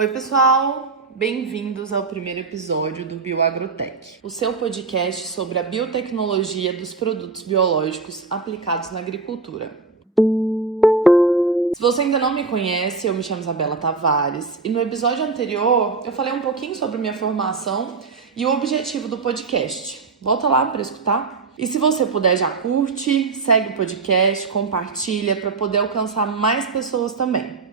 Oi, pessoal! Bem-vindos ao primeiro episódio do BioAgrotech, o seu podcast sobre a biotecnologia dos produtos biológicos aplicados na agricultura. Se você ainda não me conhece, eu me chamo Isabela Tavares e no episódio anterior eu falei um pouquinho sobre minha formação e o objetivo do podcast. Volta lá para escutar. E se você puder, já curte, segue o podcast, compartilha para poder alcançar mais pessoas também.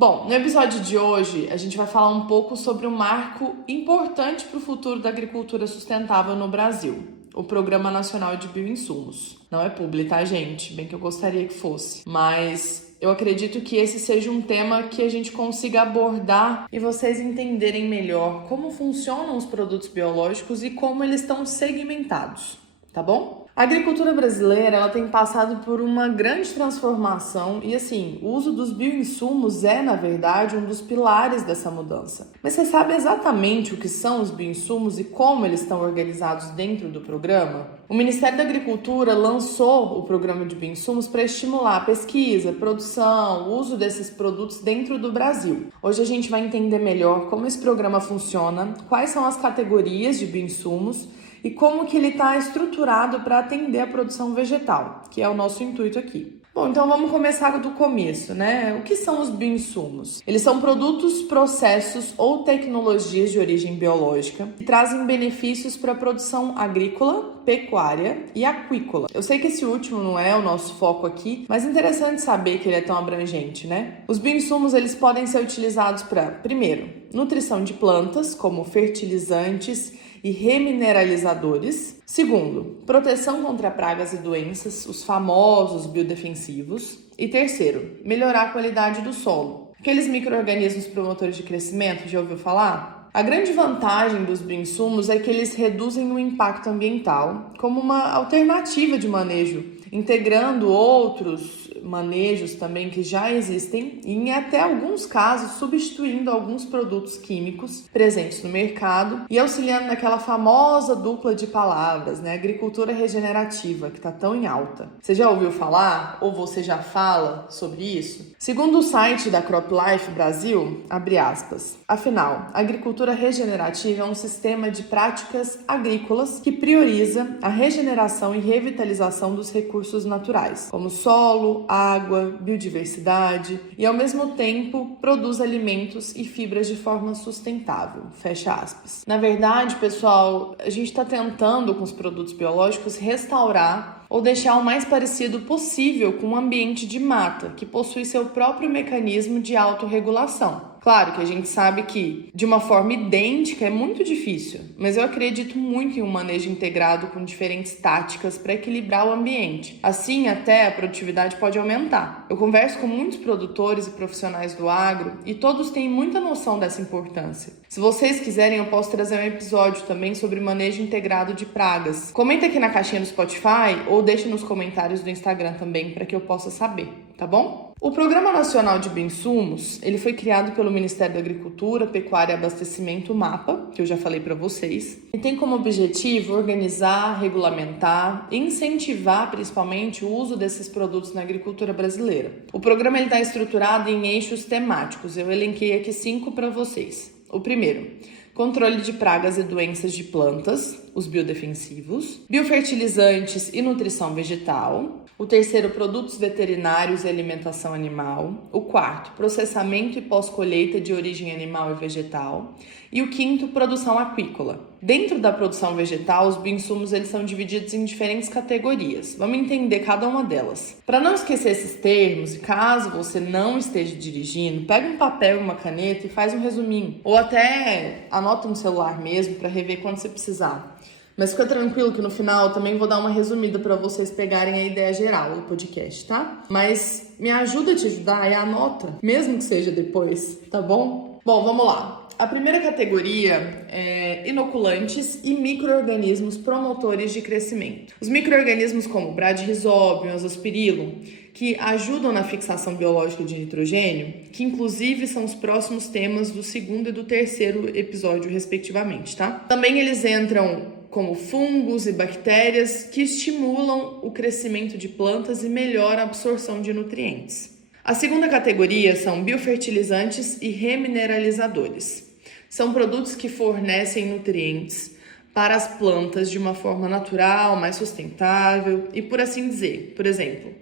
Bom, no episódio de hoje a gente vai falar um pouco sobre um marco importante para o futuro da agricultura sustentável no Brasil, o Programa Nacional de Bioinsumos. Não é publi, tá, gente? Bem que eu gostaria que fosse, mas eu acredito que esse seja um tema que a gente consiga abordar e vocês entenderem melhor como funcionam os produtos biológicos e como eles estão segmentados, tá bom? A agricultura brasileira ela tem passado por uma grande transformação e, assim, o uso dos bioinsumos é, na verdade, um dos pilares dessa mudança. Mas você sabe exatamente o que são os bioinsumos e como eles estão organizados dentro do programa? O Ministério da Agricultura lançou o programa de bioinsumos para estimular a pesquisa, produção, o uso desses produtos dentro do Brasil. Hoje a gente vai entender melhor como esse programa funciona, quais são as categorias de bioinsumos e como que ele está estruturado para atender a produção vegetal, que é o nosso intuito aqui. Bom, então vamos começar do começo, né? O que são os bioinsumos? Eles são produtos, processos ou tecnologias de origem biológica que trazem benefícios para a produção agrícola, pecuária e aquícola. Eu sei que esse último não é o nosso foco aqui, mas é interessante saber que ele é tão abrangente, né? Os bioinsumos, eles podem ser utilizados para, primeiro, nutrição de plantas, como fertilizantes e remineralizadores. Segundo, proteção contra pragas e doenças, os famosos biodefensivos. E terceiro, melhorar a qualidade do solo. Aqueles micro-organismos promotores de crescimento, já ouviu falar? A grande vantagem dos bioinsumos é que eles reduzem o impacto ambiental como uma alternativa de manejo, integrando outros manejos também que já existem e em até alguns casos substituindo alguns produtos químicos presentes no mercado e auxiliando naquela famosa dupla de palavras, né? Agricultura regenerativa, que está tão em alta. Você já ouviu falar ou você já fala sobre isso? Segundo o site da CropLife Brasil, abre aspas, afinal, a agricultura regenerativa é um sistema de práticas agrícolas que prioriza a regeneração e revitalização dos recursos naturais, como solo, água, biodiversidade e, ao mesmo tempo, produz alimentos e fibras de forma sustentável. Fecha aspas. Na verdade, pessoal, a gente está tentando, com os produtos biológicos, restaurar ou deixar o mais parecido possível com um ambiente de mata, que possui seu próprio mecanismo de autorregulação. Claro que a gente sabe que de uma forma idêntica é muito difícil, mas eu acredito muito em um manejo integrado com diferentes táticas para equilibrar o ambiente. Assim, até a produtividade pode aumentar. Eu converso com muitos produtores e profissionais do agro e todos têm muita noção dessa importância. Se vocês quiserem, eu posso trazer um episódio também sobre manejo integrado de pragas. Comenta aqui na caixinha do Spotify ou deixe nos comentários do Instagram também para que eu possa saber, tá bom? O Programa Nacional de Bioinsumos, ele foi criado pelo Ministério da Agricultura, Pecuária e Abastecimento, MAPA, que eu já falei para vocês, e tem como objetivo organizar, regulamentar e incentivar principalmente o uso desses produtos na agricultura brasileira. O programa está estruturado em eixos temáticos, eu elenquei aqui 5 para vocês. O primeiro, controle de pragas e doenças de plantas, os biodefensivos, biofertilizantes e nutrição vegetal. O terceiro, produtos veterinários e alimentação animal. O quarto, processamento e pós-colheita de origem animal e vegetal. E o quinto, produção aquícola. Dentro da produção vegetal, os bioinsumos eles são divididos em diferentes categorias. Vamos entender cada uma delas. Para não esquecer esses termos, e caso você não esteja dirigindo, pega um papel e uma caneta e faz um resuminho. Ou até anota no celular mesmo para rever quando você precisar. Mas fica tranquilo que no final eu também vou dar uma resumida para vocês pegarem a ideia geral do podcast, tá? Mas me ajuda a te ajudar e anota, mesmo que seja depois, tá bom? Bom, vamos lá. A primeira categoria é inoculantes e micro-organismos promotores de crescimento. Os micro-organismos como Bradyrhizobio, Azospirillum, que ajudam na fixação biológica de nitrogênio, que inclusive são os próximos temas do segundo e do terceiro episódio, respectivamente, tá? Também eles entram como fungos e bactérias que estimulam o crescimento de plantas e melhoram a absorção de nutrientes. A segunda categoria são biofertilizantes e remineralizadores. São produtos que fornecem nutrientes para as plantas de uma forma natural, mais sustentável e por assim dizer. Por exemplo,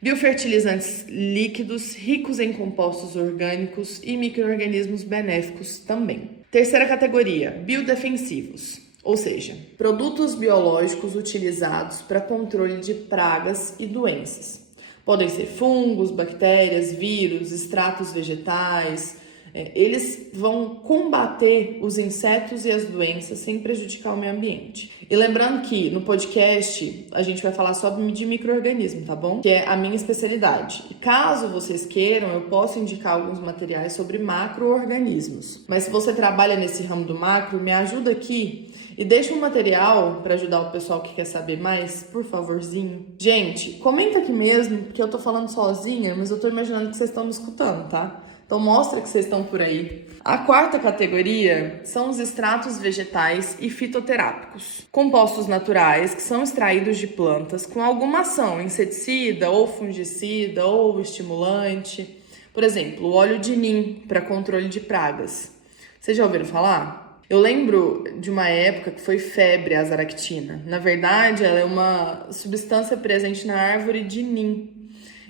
biofertilizantes líquidos ricos em compostos orgânicos e micro-organismos benéficos também. Terceira categoria, biodefensivos, ou seja, produtos biológicos utilizados para controle de pragas e doenças. Podem ser fungos, bactérias, vírus, extratos vegetais. Eles vão combater os insetos e as doenças sem prejudicar o meio ambiente. E lembrando que no podcast a gente vai falar só de micro-organismo, tá bom? Que é a minha especialidade. E caso vocês queiram, eu posso indicar alguns materiais sobre macro-organismos. Mas se você trabalha nesse ramo do macro, me ajuda aqui e deixa um material para ajudar o pessoal que quer saber mais, por favorzinho. Gente, comenta aqui mesmo, porque eu tô falando sozinha, mas eu tô imaginando que vocês estão me escutando, tá? Então mostra que vocês estão por aí. A quarta categoria são os extratos vegetais e fitoterápicos. Compostos naturais que são extraídos de plantas com alguma ação inseticida ou fungicida ou estimulante. Por exemplo, o óleo de nim para controle de pragas. Vocês já ouviram falar? Eu lembro de uma época que foi febre a azaractina. Na verdade, ela é uma substância presente na árvore de nim.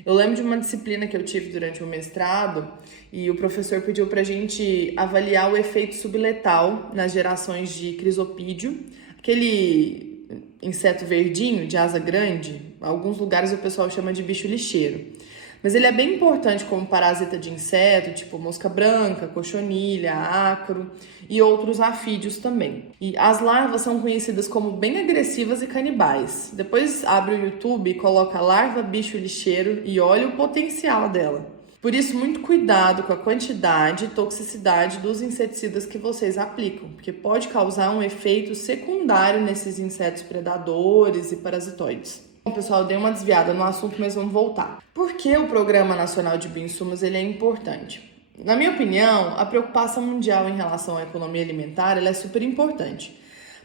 Eu lembro de uma disciplina que eu tive durante o mestrado e o professor pediu pra gente avaliar o efeito subletal nas gerações de crisopídeo, aquele inseto verdinho de asa grande. Em alguns lugares o pessoal chama de bicho lixeiro. Mas ele é bem importante como parasita de inseto, tipo mosca branca, cochonilha, ácaro e outros afídeos também. E as larvas são conhecidas como bem agressivas e canibais. Depois abre o YouTube e coloca larva bicho lixeiro e olha o potencial dela. Por isso, muito cuidado com a quantidade e toxicidade dos inseticidas que vocês aplicam, porque pode causar um efeito secundário nesses insetos predadores e parasitoides. Bom, pessoal, eu dei uma desviada no assunto, mas vamos voltar. Por que o Programa Nacional de Bioinsumos ele é importante? Na minha opinião, a preocupação mundial em relação à economia alimentar ela é super importante.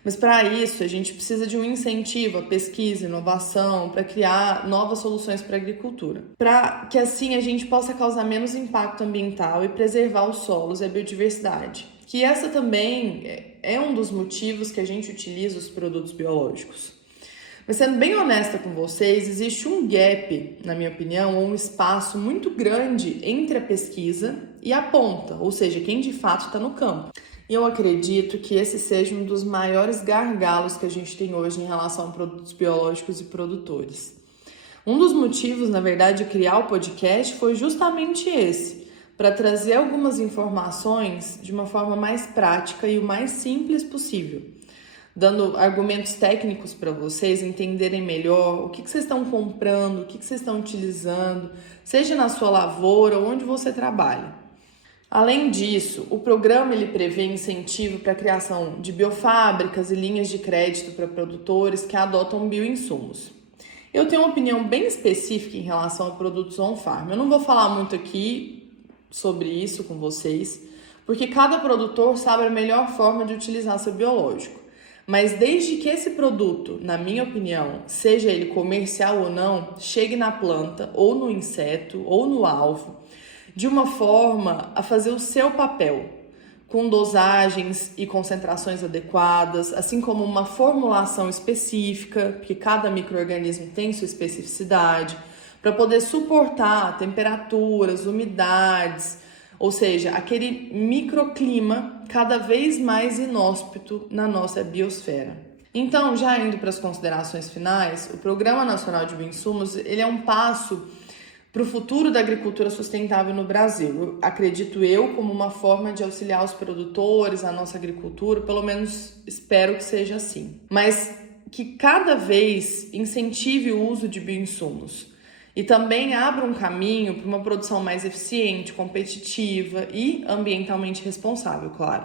Mas para isso, a gente precisa de um incentivo à pesquisa, inovação, para criar novas soluções para a agricultura. Para que assim a gente possa causar menos impacto ambiental e preservar os solos e a biodiversidade. Que essa também é um dos motivos que a gente utiliza os produtos biológicos. Mas sendo bem honesta com vocês, existe um gap, na minha opinião, ou um espaço muito grande entre a pesquisa e a ponta, ou seja, quem de fato está no campo. E eu acredito que esse seja um dos maiores gargalos que a gente tem hoje em relação a produtos biológicos e produtores. Um dos motivos, na verdade, de criar o podcast foi justamente esse, para trazer algumas informações de uma forma mais prática e o mais simples possível, dando argumentos técnicos para vocês entenderem melhor o que vocês estão comprando, o que vocês estão utilizando, seja na sua lavoura ou onde você trabalha. Além disso, o programa ele prevê incentivo para a criação de biofábricas e linhas de crédito para produtores que adotam bioinsumos. Eu tenho uma opinião bem específica em relação a produtos on-farm. Eu não vou falar muito aqui sobre isso com vocês, porque cada produtor sabe a melhor forma de utilizar seu biológico. Mas desde que esse produto, na minha opinião, seja ele comercial ou não, chegue na planta, ou no inseto, ou no alvo, de uma forma a fazer o seu papel, com dosagens e concentrações adequadas, assim como uma formulação específica, porque cada micro-organismo tem sua especificidade, para poder suportar temperaturas, umidades, ou seja, aquele microclima cada vez mais inóspito na nossa biosfera. Então, já indo para as considerações finais, o Programa Nacional de Bioinsumos ele é um passo para o futuro da agricultura sustentável no Brasil. Acredito eu como uma forma de auxiliar os produtores, a nossa agricultura, pelo menos espero que seja assim. Mas que cada vez incentive o uso de bioinsumos e também abra um caminho para uma produção mais eficiente, competitiva e ambientalmente responsável, claro.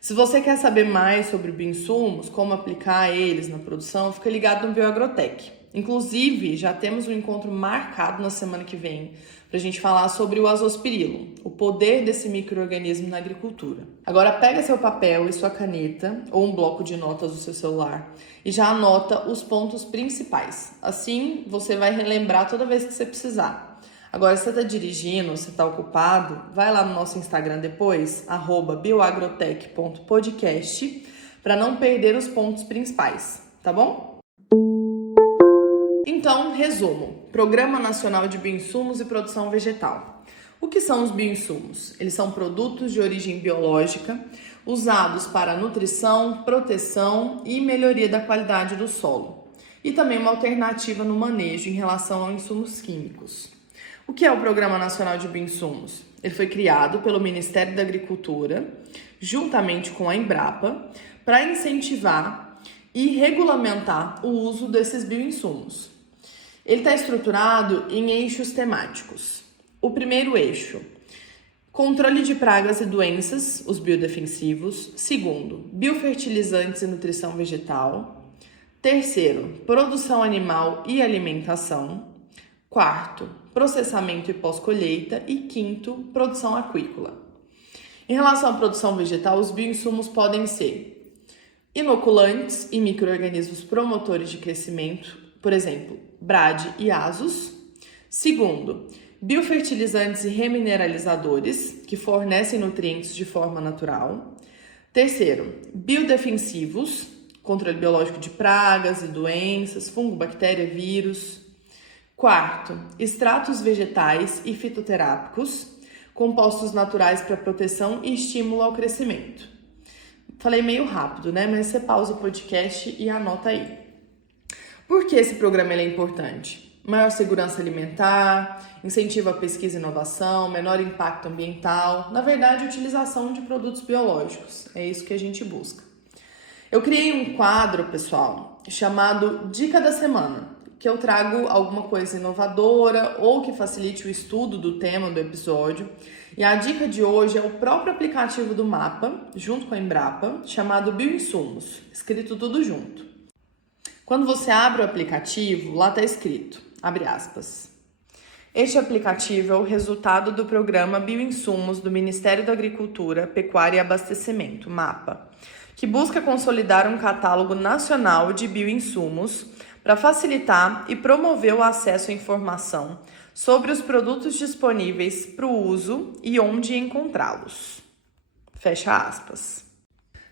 Se você quer saber mais sobre bioinsumos, como aplicar eles na produção, fica ligado no Bioagrotech. Inclusive, já temos um encontro marcado na semana que vem para a gente falar sobre o azospirilo, o poder desse micro-organismo na agricultura. Agora pega seu papel e sua caneta ou um bloco de notas do seu celular e já anota os pontos principais. Assim, você vai relembrar toda vez que você precisar. Agora, se você está dirigindo, se está ocupado, vai lá no nosso Instagram depois, @bioagrotech.podcast, para não perder os pontos principais, tá bom? Então, resumo. Programa Nacional de Bioinsumos e Produção Vegetal. O que são os bioinsumos? Eles são produtos de origem biológica usados para nutrição, proteção e melhoria da qualidade do solo. E também uma alternativa no manejo em relação a insumos químicos. O que é o Programa Nacional de Bioinsumos? Ele foi criado pelo Ministério da Agricultura, juntamente com a Embrapa, para incentivar e regulamentar o uso desses bioinsumos. Ele está estruturado em eixos temáticos. O primeiro eixo, controle de pragas e doenças, os biodefensivos. Segundo, biofertilizantes e nutrição vegetal. Terceiro, produção animal e alimentação. Quarto, processamento e pós-colheita. E quinto, produção aquícola. Em relação à produção vegetal, os bioinsumos podem ser inoculantes e micro-organismos promotores de crescimento, por exemplo, brade e azus. Segundo, biofertilizantes e remineralizadores, que fornecem nutrientes de forma natural. Terceiro, biodefensivos, controle biológico de pragas e doenças, fungo, bactéria, vírus. Quarto, extratos vegetais e fitoterápicos, compostos naturais para proteção e estímulo ao crescimento. Falei meio rápido, né? Mas você pausa o podcast e anota aí. Por que esse programa é importante? Maior segurança alimentar, incentiva a pesquisa e inovação, menor impacto ambiental, na verdade, utilização de produtos biológicos. É isso que a gente busca. Eu criei um quadro, pessoal, chamado Dica da Semana, que eu trago alguma coisa inovadora ou que facilite o estudo do tema do episódio. E a dica de hoje é o próprio aplicativo do MAPA, junto com a Embrapa, chamado Bioinsumos, escrito tudo junto. Quando você abre o aplicativo, lá está escrito, abre aspas, este aplicativo é o resultado do programa Bioinsumos do Ministério da Agricultura, Pecuária e Abastecimento, MAPA, que busca consolidar um catálogo nacional de bioinsumos para facilitar e promover o acesso à informação sobre os produtos disponíveis para o uso e onde encontrá-los. Fecha aspas.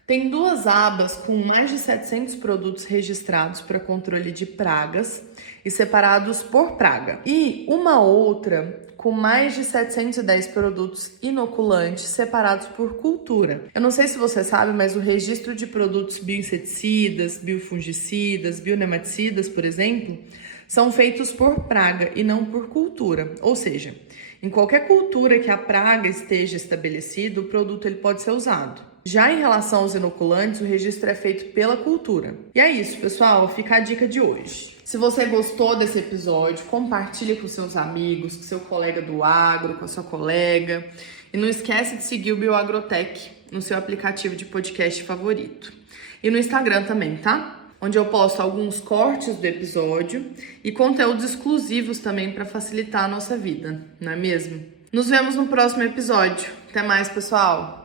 Tem duas abas com mais de 700 produtos registrados para controle de pragas e separados por praga. E uma outra com mais de 710 produtos inoculantes separados por cultura. Eu não sei se você sabe, mas o registro de produtos bioinseticidas, biofungicidas, bionematicidas, por exemplo, são feitos por praga e não por cultura. Ou seja, em qualquer cultura que a praga esteja estabelecida, o produto ele pode ser usado. Já em relação aos inoculantes, o registro é feito pela cultura. E é isso, pessoal. Fica a dica de hoje. Se você gostou desse episódio, compartilhe com seus amigos, com seu colega do agro, com a sua colega. E não esquece de seguir o Bioagrotech no seu aplicativo de podcast favorito. E no Instagram também, tá? Onde eu posto alguns cortes do episódio e conteúdos exclusivos também para facilitar a nossa vida, não é mesmo? Nos vemos no próximo episódio. Até mais, pessoal!